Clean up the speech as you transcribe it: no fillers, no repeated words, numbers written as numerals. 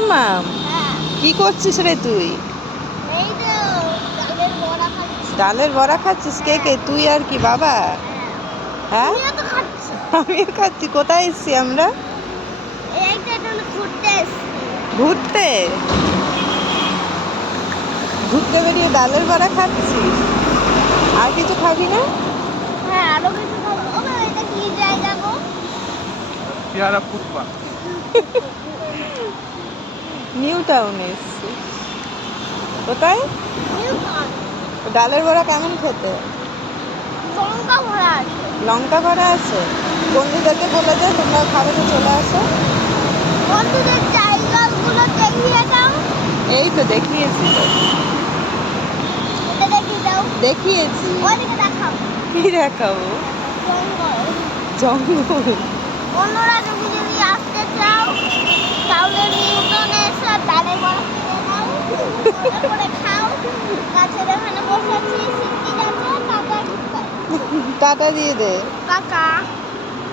মাম্মাম হ্যাঁ, কি করছিস রে তুই? এই তো ডালের বড়া খাচ্ছি। ডালের বড়া খাচ্ছিস? কে কে, তুই আর কি বাবা? হ্যাঁ, তুমিও তো খাচ্ছি। আমিও খাচ্ছি। কোথায় এসছি আমরা? এই তো একটু ঘুরতে এসছি। ঘুরতে? ঘুরতে বেরিয়ে ডালের বড়া খাচ্ছিস? আর কিছু খাবি না? হ্যাঁ, আরো কিছু খাবো। ও মা, এটা কি জায়গা গো? পেয়ারা ফুটপাত। নিউ টাউনে এসছি। কোথায়? New town. ডালের বড়া কেমন খেতে? লঙ্কা ভরা আছে। লঙ্কা ভরা আছে? বন্ধুদেরকে বলে দে তোমরা খাবে তো চলে আসো। বন্ধুদের জায়গাগুলো দেখিয়ে দাও। এই তো দেখিয়েছি তো। এটা দেখিয়ে দাও। দেখিয়েছি। ওইদিকে দেখাও। কি দেখাবো? জঙ্গল। জঙ্গল? অন্যরা যদি আসতে চাও তাহলে নিউটনে এসে ডালের বড়া কিনে নাও, মজা করে খাও। গাছের এখানে বসে আছি, সিটকি গাছে, টাটা টাটা দিয়ে দে। কাকা।